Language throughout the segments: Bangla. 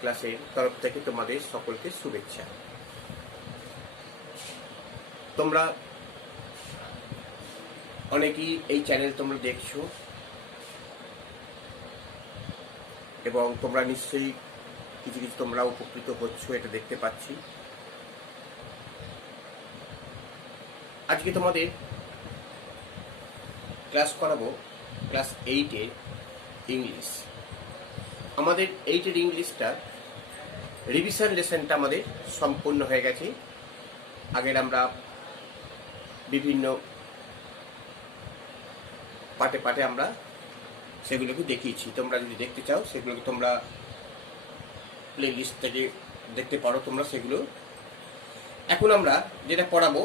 ক্লাসের তরফ থেকে তোমাদের সকলকে শুভেচ্ছা। তোমরা অনেকেই এই চ্যানেল তোমরা দেখছো এবং তোমরা নিশ্চয়ই কিছু কিছু তোমরা উপকৃত হচ্ছ, এটা দেখতে পাচ্ছি। আজকে তোমাদের ক্লাস করাবো ক্লাস 8-এর ইংলিশ। আমাদের 8-এর ইংলিশটা রিভিশন লেসনটা আমাদের সম্পূর্ণ হয়ে গেছে। আগের আমরা বিভিন্ন পার্টে পার্টে আমরা সেগুলোকে দেখিয়েছি। তোমরা যদি দেখতে চাও সেগুলোকে তোমরা প্লে লিস্ট থেকে দেখতে পারো তোমরা সেগুলো। এখন আমরা যেটা পড়াবো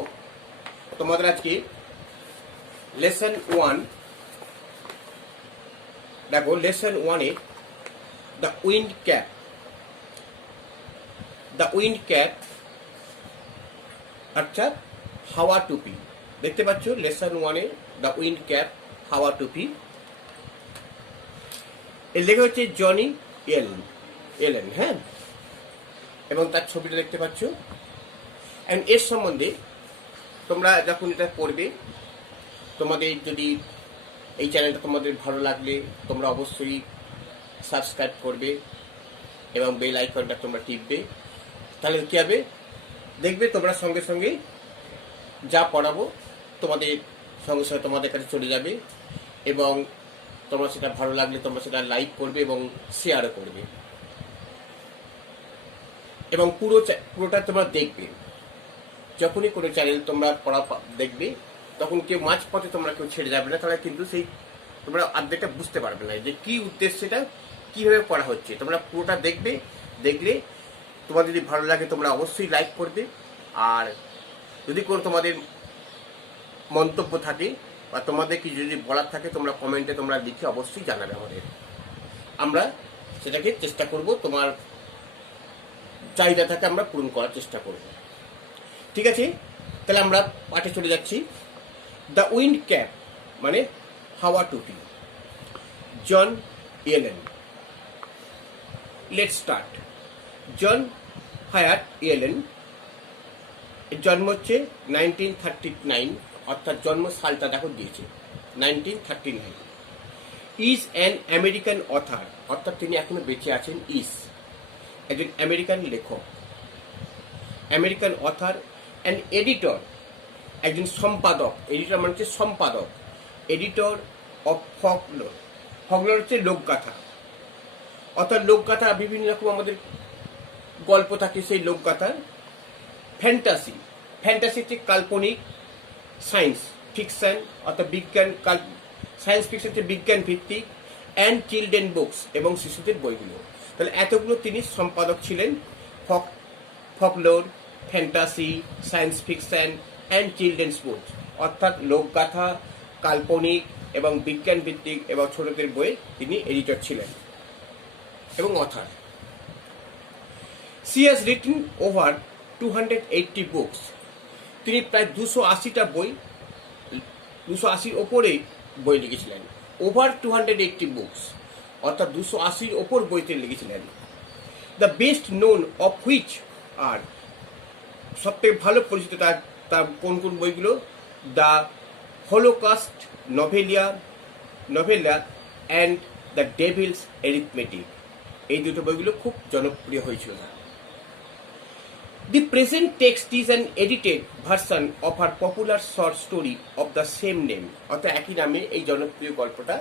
তোমাদের আজকে লেসন 1। দেখো লেসন 1-এ the wind cap. The wind cap অর্থাৎ হাওয়া টুপি। দেখতে পাচ্ছ লেসন 1-এ দ্য উইন্ড ক্যাপ হাওয়া টুপি। এর লেখা হচ্ছে জনি এলেন, হ্যাঁ, এবং তার ছবিটা দেখতে পাচ্ছ। এর সম্বন্ধে তোমরা যখন এটা পড়বে, তোমাদের যদি এই চ্যানেলটা তোমাদের ভালো লাগলে তোমরা অবশ্যই সাবস্ক্রাইব করবে এবং বেল আইকনটা তোমরা টিপবে। তাহলে কী হবে, দেখবে তোমরা সঙ্গে সঙ্গে যা পড়াবো তোমাদের সঙ্গে সঙ্গে তোমাদের কাছে চলে যাবে এবং তোমরা সেটা ভালো লাগলে তোমরা সেটা লাইক করবে এবং শেয়ারও করবে এবং পুরোটা তোমরা দেখবে। যখনই কোনো চ্যানেল তোমরা পড়া দেখবে তখন কেউ মাঝপথে তোমরা কেউ ছেড়ে যাবে না, তাহলে কিন্তু সেই তোমরা অর্ধেকটা বুঝতে পারবে না যে কী উদ্দেশ্যটা কীভাবে পড়া হচ্ছে। তোমরা পুরোটা দেখবে, দেখলে তোমার যদি ভালো লাগে তোমরা অবশ্যই লাইক করবে। আর যদি কোনো তোমাদের মন্তব্য থাকে বা তোমাদের কি যদি বলার থাকে তোমরা কমেন্টে তোমরা লিখে অবশ্যই জানাবে আমাদের। আমরা সেটাকে চেষ্টা করব, তোমার চাহিদাটাকে আমরা পূরণ করার চেষ্টা করব। ঠিক আছে, তাহলে আমরা পাঠে চলে যাচ্ছি। দ্য উইন্ড ক্যাপ মানে হাওয়া টুপি। John Yellen. Let's start. John Hyatt Yellen এর জন্ম হচ্ছে 1939, অর্থাৎ জন্ম সালটা দেখো দিয়েছে 1939। ইজ অ্যান আমেরিকান অথার, অর্থাৎ তিনি এখনো বেঁচে আছেন। ইজ একজন আমেরিকান লেখক, আমেরিকান অথার অ্যান্ড এডিটর, একজন সম্পাদক। এডিটর মানে হচ্ছে সম্পাদক। Editor of ফকলোর। ফকলোর হচ্ছে লোকগাথা, অর্থাৎ লোকগাথা বিভিন্ন রকম আমাদের গল্প থাকে সেই লোকগাথার। ফ্যান্টাসি, ফ্যান্টাসি হচ্ছে কাল্পনিক। সায়েন্স ফিকশন অর্থাৎ বিজ্ঞান, সায়েন্স ফিকশন হচ্ছে বিজ্ঞান ভিত্তিক। অ্যান্ড চিলড্রেন বুকস এবং শিশুদের বইগুলো। তাহলে এতগুলো তিনি সম্পাদক ছিলেন। ফকলোর, fantasy, science fiction and children's books, অর্থাৎ লোকগাথা, কাল্পনিক এবং বিজ্ঞান ভিত্তিক এবং ছোটদের বইয়ে তিনি এডিটর ছিলেন এবং other. She has written over 280 books. তিনি প্রায় 280টা বই, 280-র ওপরে বই লিখেছিলেন। ওভার 280 বুকস, অর্থাৎ 280-র ওপর বই তিনি লিখেছিলেন। The best known of which are, সবথেকে ভালো পরিচিত তার কোন কোন বইগুলো? The Holocaust novella and the Devil's arithmetic, এই দুটো বইগুলো খুব জনপ্রিয় হয়েছিল। The present text is an edited version of her popular short story of the same name, অর্থাৎ একই নামে এই জনপ্রিয় গল্পটা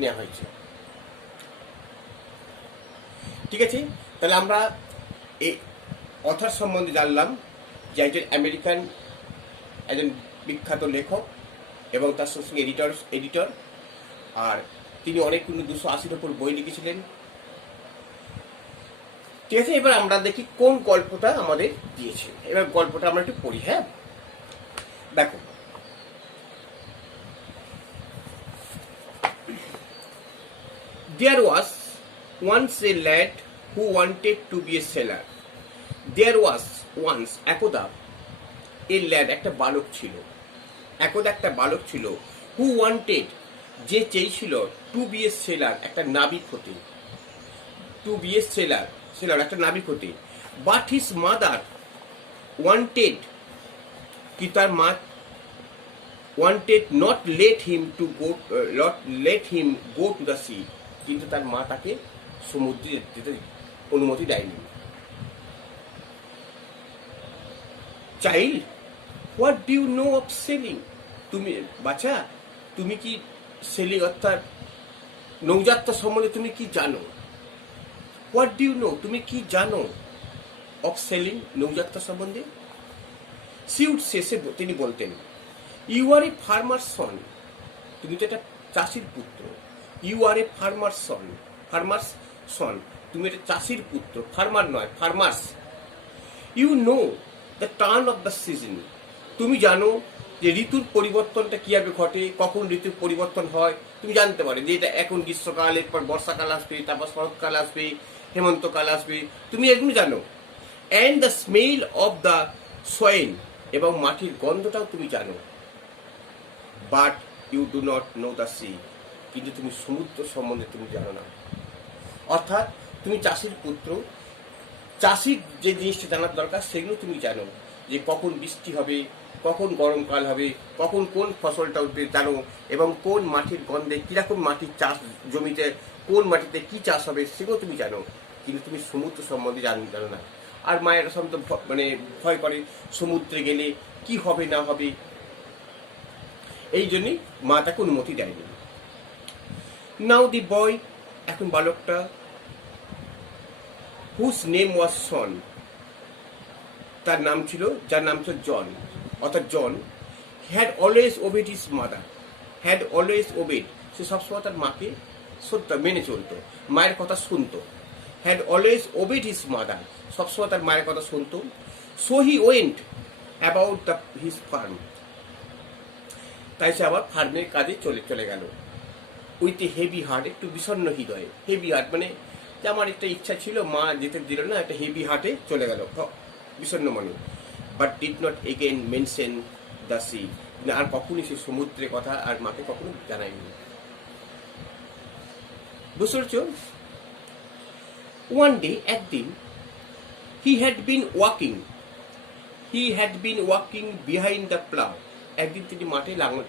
নেওয়া হয়েছে। ঠিক আছে, তাহলে আমরা এই অথার সম্বন্ধে জানলাম যে একজন আমেরিকান, একজন বিখ্যাত লেখক এবং তার সঙ্গে এডিটর। আর তিনি অনেকগুলো 280-র উপর বই লিখেছিলেন। ঠিক আছে, এবার আমরা দেখি কোন গল্পটা আমাদের দিয়েছে। এবার গল্পটা আমরা একটু পড়ি। হ্যাঁ, দেখো There was once a lad who wanted to be a sailor. There was once, একদা, a lad, একটা বালক ছিল। একদা একটা বালক ছিল, who wanted, যে চেয়েছিল, to be a sailor, একটা নাবিক হতে। To be a sailor, Sailor একটা নাবিক হতে। বাট হিজ মাদার ওয়ান্টেড, কি তার মা wanted not let him go to the sea, কিন্তু তার মা তাকে সমুদ্রে যেতে অনুমতি দেয়নি। Child, what do you know of sailing, তুমি বাচ্চা তুমি কি সেলিং অর্থাৎ নৌযাত্রা সম্বন্ধে তুমি কি জানো? হোয়াট ডু ইউ নো, তুমি কি জানো অফ সেলিং, নৌযাত্রা সম্বন্ধে? সিউড শেষে তিনি বলতেন, ইউ আর এ ফার্মার সন, তুমি তো একটা চাষির পুত্র। You are a farmer son, farmers son, তুমি একটা চাষির পুত্র, ফার্মার নয়, farmers. You know the turn of the season, তুমি জানো যে ঋতুর পরিবর্তনটা কিভাবে ঘটে, কখন ঋতুর পরিবর্তন হয়, তুমি জানতে পারো যে এটা এখন গ্রীষ্মকাল, এরপর বর্ষাকাল আসবে, তারপর শরৎকাল আসবে, হেমন্তকাল আসবে, তুমি এগুলো জানো। And the smell of the soil, এবং মাটির গন্ধটাও তুমি জানো। But you do not know the sea, কিন্তু তুমি সমুদ্র সম্বন্ধে তুমি জানো না। অর্থাৎ তুমি চাষির পুত্র, চাষির যে জিনিসটা জানার দরকার সেগুলো তুমি জানো, যে কখন বৃষ্টি হবে, কখন গরমকাল হবে, কখন কোন ফসলটা উঠবে জানো, এবং কোন মাটির গন্ধে কিরকম মাটির চাষ, জমিতে কোন মাটিতে কি চাষ হবে সেগুলো তুমি জানো, কিন্তু তুমি সমুদ্র সম্বন্ধে জানো না। আর মায়েরা সাধারণত মানে ভয় করে সমুদ্রে গেলে কি হবে না হবে, এই জন্যই মা তাকে অনুমতি দেয়নি। নাও দি বয়, এখন বালকটা, হুজ নেম ওয়াজ সন, তার নাম ছিল, যার নাম ছিল জন, অর্থাৎ John, had always obeyed his mother, had always obeyed, সে সবসময় তার মাকে শ্রদ্ধা মেনে চলতো, মায়ের কথা শুনতো। Had always obeyed his mother, সবসময় তার মায়ের কথা শুনতো। So he went about the his farm, তাই সে আবার ফার্মের কাজে চলে গেল। উইথ এ হেভি হার্ট, একটু বিষণ্ণ হৃদয়ে, হেভি হার্ট মানে যে আমার একটা ইচ্ছা ছিল, মা যেতে দিল না, একটা হেভি হার্টে চলে গেল, বিষণ্ণ মনে। But did not again mention the sea, আর কখনই সে সমুদ্রের কথা আর মাকে কখনো জানায়নি। বুঝতে পারছো? ওয়ান ডে, একদিন, he had been walking behind the plough, একদিন তিনি মাঠে লাঙল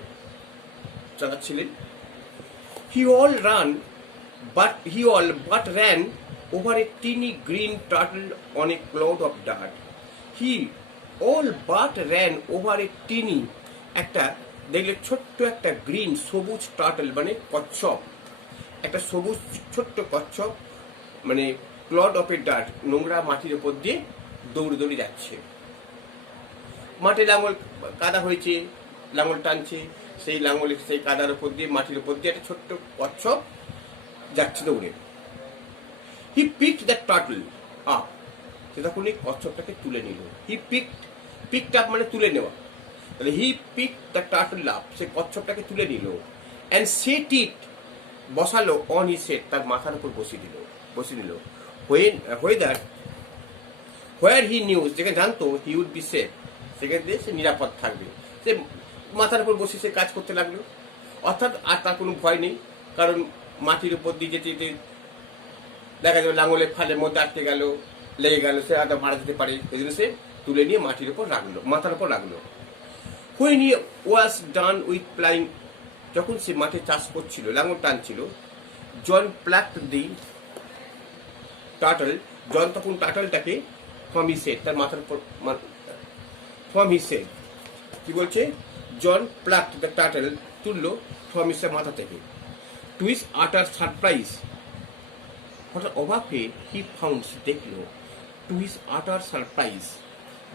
চালাচ্ছিলেন। He all but ran over a teeny green turtle on a cloud of dirt. He all but ran over a teeny, একটা দেখলে ছোট্ট একটা গ্রিন সবুজ টার্টল মানে কচ্ছপ, একটা সবুজ ছোট্ট কচ্ছপ মানে ক্লড অফ এ ডার্ট, নোংরা মাটির উপর দিয়ে দৌড়ে যাচ্ছে। মাঠে লাঙল কাদা হয়েছে, লাঙল টানছে, সেই লাঙলের সেই কাদার উপর দিয়ে, মাটির উপর দিয়ে একটা ছোট্ট কচ্ছপ যাচ্ছে দৌড়ে। He picked the turtle up, সে তখন এই কচ্ছপটাকে তুলে নিল। হি পিকড আপ মানে তুলে নেওয়া, তাহলে he picked the turtle up, সে কচ্ছপটাকে তুলে নিল। অ্যান্ড সেট ইট, বসালো, অন হিজ হেড, তার মাথার উপর বসিয়ে নিল। হোয়ার হি নিউজ, যেখানে জানতো হি উড বি সেফ, সেখানে দিয়ে সে নিরাপদ থাকবে, সে মাথার উপর বসে সে কাজ করতে লাগলো। অর্থাৎ আর তার কোনো ভয় নেই, কারণ মাটির উপর দিয়ে যেতে যেতে দেখা যাবে লাঙলের ফালের মধ্যে আটকে গেল, লেগে গেল, সে আদা মারা যেতে পারে, এই জন্য সে তুলে নিয়ে মাটির উপর রাখলো, মাথার উপর রাখলো। When he was done with playing, যখন সে মাঠে চাষ করছিল, লাঙল টানছিল, জন প্লাকড দি টার্টল, জন তখন টার্টলটাকে ফ্রম হিজ হেড, তার মাথার উপর, ফ্রম হিজ হেড, কি বলছে, জন প্লাকড দ্য টার্টল, তুললো ফ্রম হিজ, মাথা থেকে। টু হিজ আটার সারপ্রাইজ, হঠাৎ অবাক হয়ে, হি ফাউন্ড, দেখলো, টু হিজ আটার সারপ্রাইজ,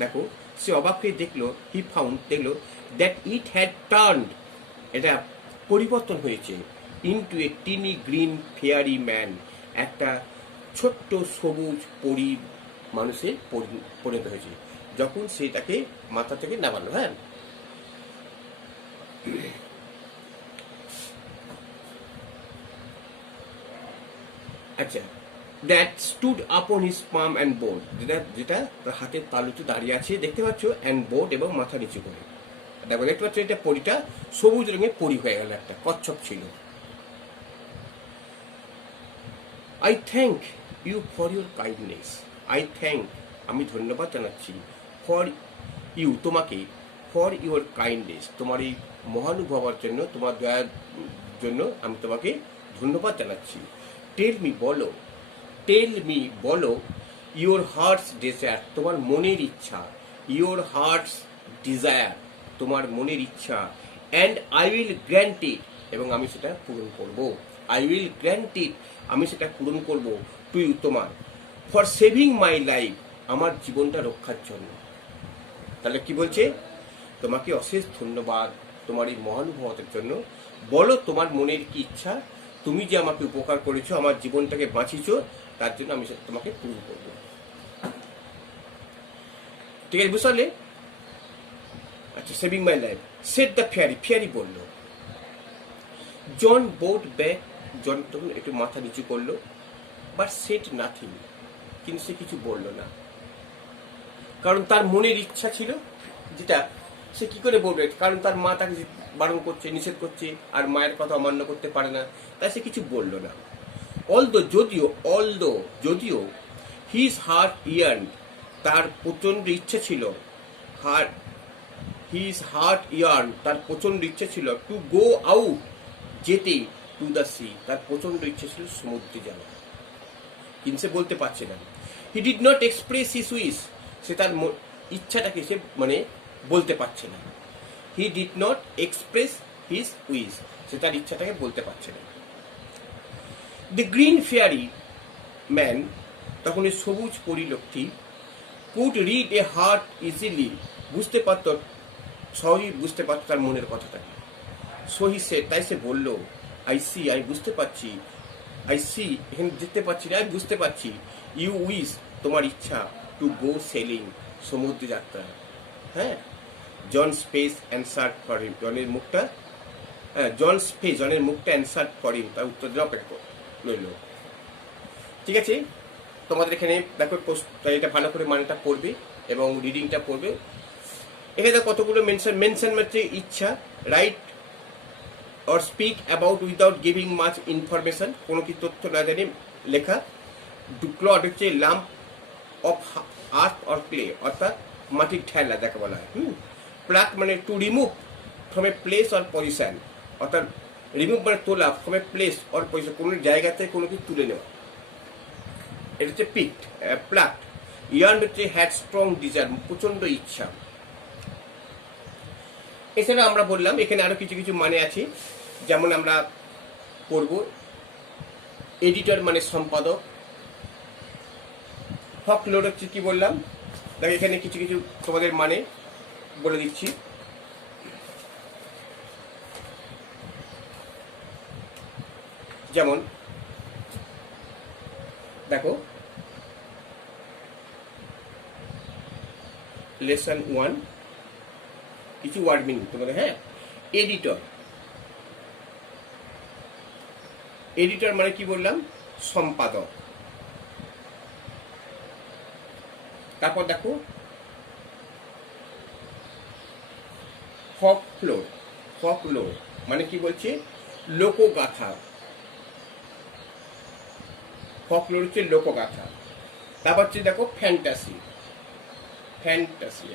দেখো সে অবাক হয়ে দেখলো, হি ফাউন্ড, দেখলো, দ্যাট ইট হ্যাড টার্নড, এটা পরিবর্তন হয়েছে, into a tiny green fairy man, একটা ছোট্ট সবুজ পরি মানুষের পরিণত হয়েছে যখন সেটাকে মাথা থেকে নামালো। হ্যাঁ, আচ্ছা, that stood upon his palm and board, যেটা তার হাতের তালুতে দাঁড়িয়ে আছে, দেখতে পাচ্ছ, অ্যান্ড বোর্ড, এবং মাথা নিচু করে, দেখো দেখতে পাচ্ছ, এটা পরিটা সবুজ রঙের পরি হয়ে গেল, একটা কচ্ছপ ছিল। I thank you for your kindness. I thank, আমি ধন্যবাদ জানাচ্ছি, ফর ইউ, তোমাকে, ফর ইউর কাইন্ডনেস, তোমার এই মহানুভবার জন্য, তোমার দয়ার জন্য আমি তোমাকে ধন্যবাদ জানাচ্ছি। টেল মি, বলো, টেল মি, বলো, ইউর হার্টস ডিজায়ার, তোমার মনের ইচ্ছা, ইউর হার্টস ডিজায়ার, তোমার মনের ইচ্ছা, অ্যান্ড আই উইল গ্র্যান্ট ইট, এবং আমি সেটা পূরণ করব। আই উইল গ্র্যান্ট ইট, আমি সেটা পূরণ করব, টু ইউ, তোমার, ফর সেভিং মাই লাইফ, আমার জীবনটা রক্ষার জন্য। তাহলে কি বলছে? তোমাকে অশেষ ধন্যবাদ তোমার এই মহানুভবতার জন্য। বলো তোমার মনের কি ইচ্ছা, তুমি যে আমাকে উপকার করেছো, আমার জীবনটাকে বাঁচিয়েছো, তার জন্য আমি সেটা তোমাকে পূরণ করব। ঠিক আছে, বুঝলে? আচ্ছা, saving my life, set the fairy, fairy বলল। জন বোট ব্যাক, জন তখন একটু মাথা নিচু করলো, বাট সেট নাথিং, কিন্তু সে কিছু বলল না, কারণ তার মনের ইচ্ছা ছিল যেটা সে কি করে বলবে, কারণ তার মা তাকে বারণ করছে, নিষেধ করছে, আর মায়ের কথা অমান্য করতে পারে না, তাই সে কিছু বলল না। যদিও হিজ হার্ট ইয়ার্ন, তার প্রচন্ড ইচ্ছা ছিল, হিজ হার্ট ইয়ার্ন, তার প্রচন্ড ইচ্ছা ছিল, টু গো আউট, যেতে, টু দ্য সি, তার প্রচন্ড ইচ্ছা ছিল সমুদ্রে যাওয়া, কিন্তু সে বলতে পারছে না। He did not express his wish, সে তার ইচ্ছাটাকে সে মানে বলতে পারছে না। He did not express his wish, সে তার ইচ্ছাটাকে বলতে পারছে না। দ্য গ্রিন ফেয়ারি ম্যান, তখন এই সবুজ পরিলক্ষী, could read a heart easily, বুঝতে পারত, সহজেই বুঝতে পারত তার মনের কথাটাকে। সো হি সেড, তাই সে বলল, আই সি, আমি বুঝতে পারছি, আই সি, এখানে দেখতে পাচ্ছি না, আমি বুঝতে পারছি, ইউ উইশ, তোমার ইচ্ছা, টু গো সেলিং, সমুদ্র যাত্রা। হ্যাঁ, জন স্পেস অ্যান্সার ফর হিম, জনের মুখটা, হ্যাঁ, জনের মুখটা অ্যান্সার ফর হিম, তার উত্তর দেওয়া অপেক্ষা রইল। ঠিক আছে, তোমাদের এখানে দেখো এটা ভালো করে মানেটা পড়বে এবং রিডিংটা পড়বে। এখানে কতগুলো মেনশন হচ্ছে ইচ্ছা, right or speak about without giving much information, কোনো কি তথ্য না জানি লেখা। ক্লড হচ্ছে lump of earth or clay, অর্থাৎ মাটির ঠেলা যাকে বলা হয়। প্লাক মানে to remove from a place or position, অর্থাৎ রিমুভ মানে তোলা, from a place or position, কোনো জায়গা থেকে কোনো কিছু তুলে নেওয়া, এটা হচ্ছে পিকড। প্লাক, ইয়ার্ন হচ্ছে হ্যাড স্ট্রং ডিজায়ার, প্রচন্ড ইচ্ছা। এছাড়া আমরা বললাম এখানে আরো কিছু কিছু মানে আছে, যেমন আমরা পড়ব এডিটর মানে সম্পাদক, ফকলোর হচ্ছে কি বললাম, দেখো এখানে কিছু কিছু তোমাদের মানে বলে দিচ্ছি। যেমন দেখো লেসন 1 কিছু ওয়ার্ড মিনিং তোমাদের। হ্যাঁ, এডিটর, এডিটর মানে কি বললাম, সম্পাদক। তারপর দেখো ফকলোর, ফকলোর মানে কি বলছে, লোকগাথা, ফকলোর হচ্ছে লোকগাথা। তারপর হচ্ছে দেখো ফ্যান্টাসি, ফ্যান্টাসি,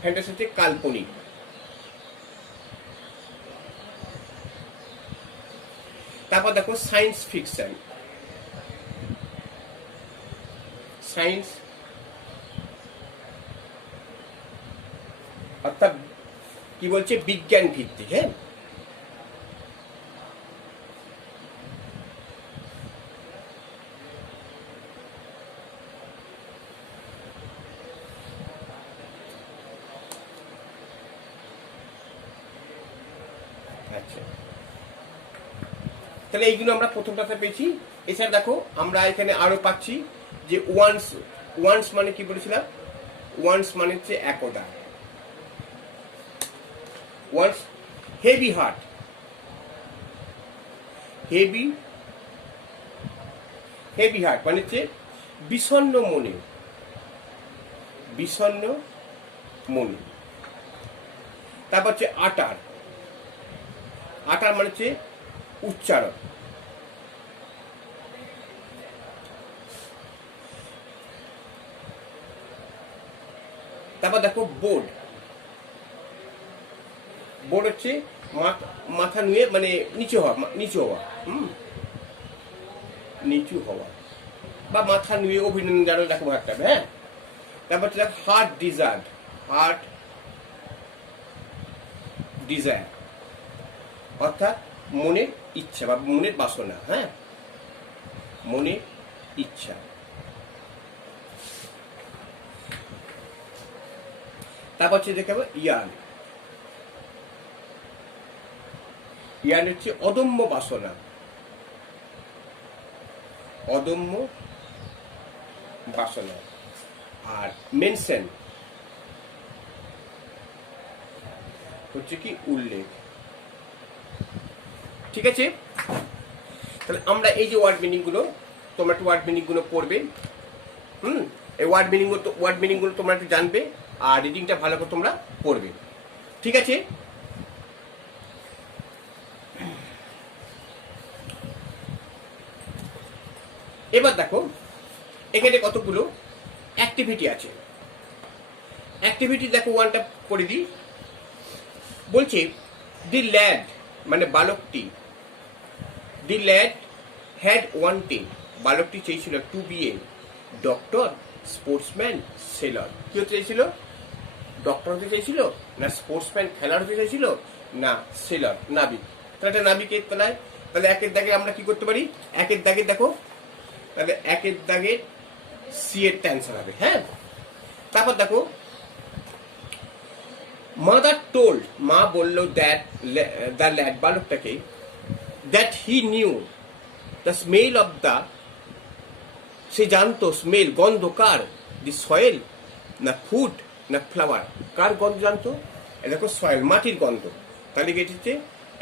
ফ্যান্টাসি হচ্ছে কাল্পনিক। তারপর দেখো সায়েন্স ফিকশন, সায়েন্স অর্থাৎ কি বলছে, বিজ্ঞান ভিত্তিক। হ্যাঁ, আচ্ছা, তাহলে এইগুলো আমরা প্রথমটাতে পেয়েছি। এছাড়া দেখো আমরা এখানে আরো পাচ্ছি যে ওয়ান্স, ওয়ান্স মানে কি বলেছিলাম, ওয়ান্স মানে হচ্ছে একদা। Once heavy heart, heavy, heavy heart মানে হচ্ছে বিষণ্ণ মনে, বিষণ্ণ মনে। তারপর হচ্ছে আটার, আটার মানে হচ্ছে উচ্চারণ, তারপর দেখো বোর্ড, বোর্ড হচ্ছে মাথা নুয়ে মানে নিচু হওয়া, নিচু হওয়া, নিচু হওয়া বা মাথা নুয়ে অভিনন্দন জানো দেখো একটা, হ্যাঁ। তারপর দেখো হার্ট ডিজায়ার, হার্ট ডিজায়ার অর্থাৎ মনের ইচ্ছা বা মনের বাসনা, হ্যাঁ, মনের ইচ্ছা। তারপর হচ্ছে দেখাবো ইয়ান, ইয়ান হচ্ছে অদম্য বাসনা, অদম্য বাসনা। আর মেনশন হচ্ছে কি উল্লেখ। ঠিক আছে, তাহলে আমরা এই যে ওয়ার্ড মিনিং গুলো, তোমরা একটু ওয়ার্ড মিনিং গুলো পড়বে, এই ওয়ার্ড মিনিং গুলো তোমরা একটু জানবে আর রিডিংটা ভালো করে তোমরা পড়বে। ঠিক আছে, এবার দেখো এখানে কতগুলো অ্যাক্টিভিটি আছে। অ্যাক্টিভিটি দেখো ওয়ানটা করে দিই। বলছে দি ল্যাড মানে বালকটি, দি ল্যাড হ্যাড ওয়ান্টেড, বালকটি চেয়েছিল to be a doctor, sportsman, sailor. কি হতে চাইছিল? ডক্টর হতে চাইছিল, না স্পোর্টসম্যান খেলার হতে চাইছিল, না সেলার নাবিক। তাহলে একটা নাবিকের তলায়, তাহলে একের দাগে আমরা কি করতে পারি? একের দাগে দেখো, তাহলে একের দাগে সি এর অ্যান্সার হবে, হ্যাঁ। তারপর দেখো মাদার টোল্ড, মা বললো দ্যাট দ্য ল্যাড বালকটাকে, that he knew the smell of the, সে জানতো স্মেল গন্ধ কার, দি সয়েল না ফুড না ফ্লাওয়ার, কার গন্ধ জানতো? দেখো সয়েল মাটির গন্ধ, তাহলে কেটেছে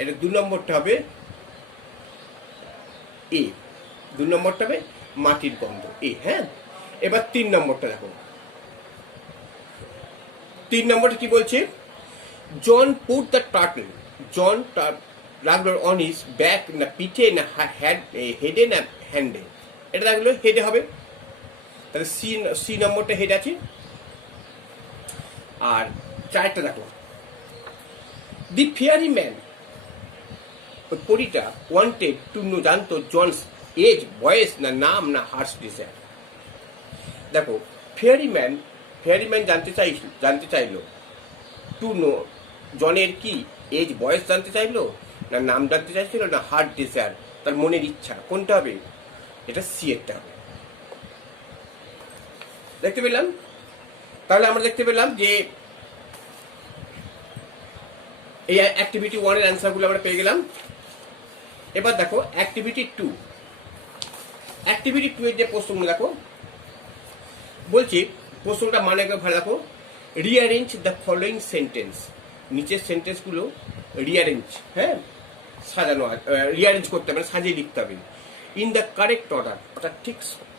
এটা 2 নম্বরটা হবে এ, 2 নম্বরটা হবে মাটির গন্ধ এ, হ্যাঁ। এবার 3 নম্বরটা দেখো, 3 নম্বরটা কি বলছে? জন পুট দ্য টার্টল, জন রাখলো অন হিজ ব্যাক না পিঠে না হেডে না হ্যান্ডে, এটা রাখলো হেডে হবে, তাহলে সি নম্বরটা হেড আছে। আর 4টা দেখো, দি ফেয়ারি ম্যান, ওই পরীটা ওয়ান্টেড টু নো, জানতো জনস এজ, বয়স না নাম না হার্টস ডিজায়ার। দেখো ফেয়ারি ম্যান জানতে চাইলো টু নো, জনের কি এজ বয়স জানতে চাইলো, না নাম জানতে চাইছিল, না হার্ট ডিজায়ার তার মনের ইচ্ছা, কোনটা হবে? এটা সি এরটা হবে। দেখতে পেলাম, তাহলে আমরা দেখতে পেলাম যে এই অ্যাক্টিভিটি 1 এর অ্যান্সারগুলো আমরা পেয়ে গেলাম। এবার দেখো অ্যাক্টিভিটি 2, অ্যাক্টিভিটি 2 এর যে প্রশ্নগুলো দেখো, বলছি প্রশ্নটা মানে ভালো দেখো, রিঅ্যারেঞ্জ দ্য ফলোয়িং সেন্টেন্স, নিচের সেন্টেন্সগুলো রিঅ্যারেঞ্জ, হ্যাঁ, সাজানো, রিঅ্যারেঞ্জ করতে হবে, সাজিয়ে লিখতে হবে, ইন দ্য কারেক্ট অর্ডার, অর্থাৎ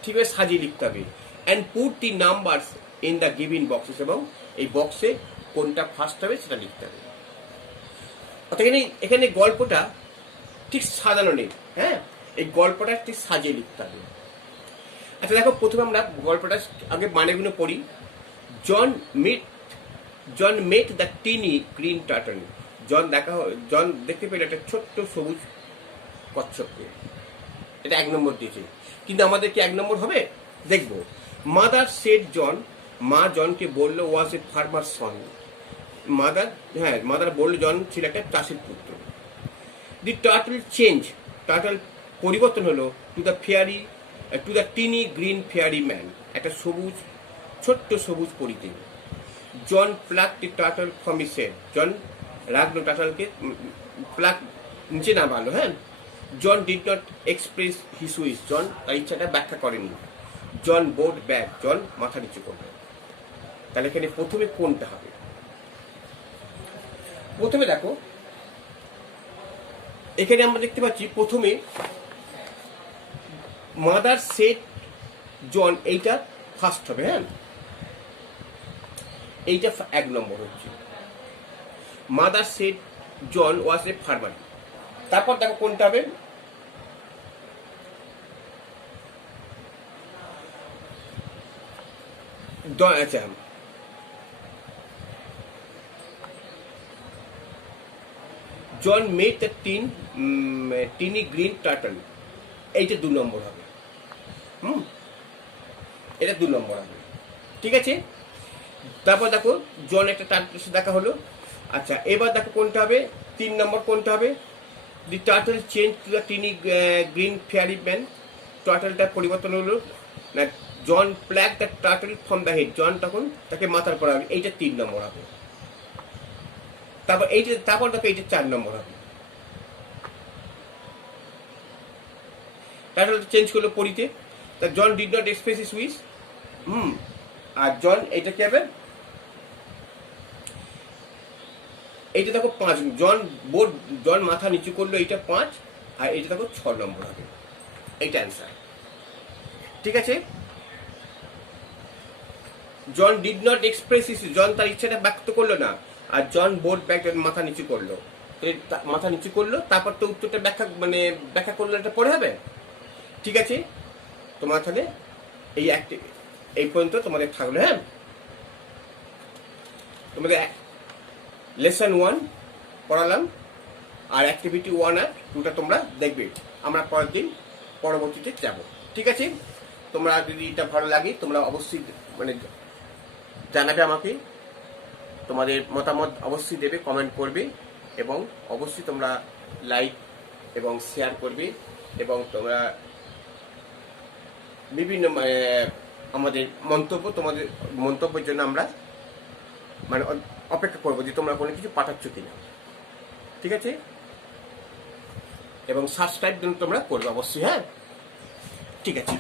ঠিকভাবে সাজিয়ে লিখতে হবে, and put the numbers in the given boxes, এবং এই বক্সে কোনটা ফার্স্ট হবে সেটা লিখতে হবে। অর্থাৎ এখানে গল্পটা ঠিক সাজানো নেই, হ্যাঁ, এই গল্পটা ঠিক সাজিয়ে লিখতে হবে। আচ্ছা দেখো প্রথমে আমরা গল্পটা আগে মানেগুলো পড়ি। John met the tiny green turtle, John দেখতে পেলে একটা ছোট্ট সবুজ কচ্ছপকে, এটা 1 নম্বর দিয়েছে, কিন্তু আমাদের কি 1 নম্বর হবে? দেখবো। মাদার সেড জন, মা জনকে বললো ওয়াজ এ ফার্মার সন, মাদার বললো জন ছিল একটা চাষির পুত্র। দি টার্টল চেঞ্জ, টার্টল পরিবর্তন হলো to the tiny green fairy man, একটা ছোট্ট সবুজ পরিতে। John pluck the turtle from his head, John রাখলো টার্টলকে, প্লাক নিচে নামালো, হ্যাঁ। John did not express his wish, John তার ইচ্ছাটা ব্যাখ্যা করেনি। জন বোর্ড ব্যাক, জন মাথা নিচু করলো। তাহলে এখানে প্রথমে কোনটা হবে? প্রথমে দেখো এখানে আমরা দেখতে পাচ্ছি প্রথমে মাদার সেড জন, এইটা ফার্স্ট হবে, হ্যাঁ, এইটা 1 নম্বর হচ্ছে। Mother said John was a farmer, তারপর দেখো কোনটা হবে? আচ্ছা John made the tiny green turtle, এইটা 2 নম্বর হবে। এটা 2 নম্বর হবে, ঠিক আছে। তারপর দেখো জন একটা টার্টল দেখা হলো। আচ্ছা, এবার দেখো কোনটা হবে, 3 নম্বর কোনটা হবে, the turtle change to the tiny green fairy man, টার্টলটা পরিবর্তন হলো না, John pluck the turtle from the head, John তখন তাকে মাথার পর হবে, এইটা 3 নম্বর হবে। তারপর দেখো এইটা 4 নম্বর হবে। টার্টল চেঞ্জ করলো পরিতে, তা John did not express his wish. আর জন এটা কি হবে, এইটা দেখো 5, জন মাথা নিচু করলো, এইটা 5, আর এইটা দেখো 6 নম্বর হবে, এইটা অ্যান্সার, ঠিক আছে। জন ডিড নট এক্সপ্রেস হিজ, জন তার ইচ্ছাটা ব্যক্ত করলো না, আর জন বোর্ড ব্যাক মাথা নিচু করলো, মাথা নিচু করলো, তারপর তো উত্তরটা ব্যাখ্যা করলে এটা পড়ে হবে, ঠিক আছে। তোমার তাহলে এই পর্যন্ত তোমাদের থাকলো। হ্যাঁ, তোমাদের লেসন 1 পড়ালাম, আর অ্যাক্টিভিটি 1 আর 2টা তোমরা দেখবে, আমরা পরের দিন পরবর্তীতে যাব, ঠিক আছে। তোমরা যদি এটা ভালো লাগে তোমরা অবশ্যই জানাবে আমাকে, তোমাদের মতামত অবশ্যই দেবে, কমেন্ট করবে, এবং অবশ্যই তোমরা লাইক এবং শেয়ার করবে, এবং তোমরা বিভিন্ন আমাদের তোমাদের মন্তব্যের জন্য আমরা অপেক্ষা করবো যে তোমরা কোনো কিছু পাঠাচ্ছ কিনা, ঠিক আছে। এবং সাবস্ক্রাইব তোমরা করবে অবশ্যই। হ্যাঁ, ঠিক আছে।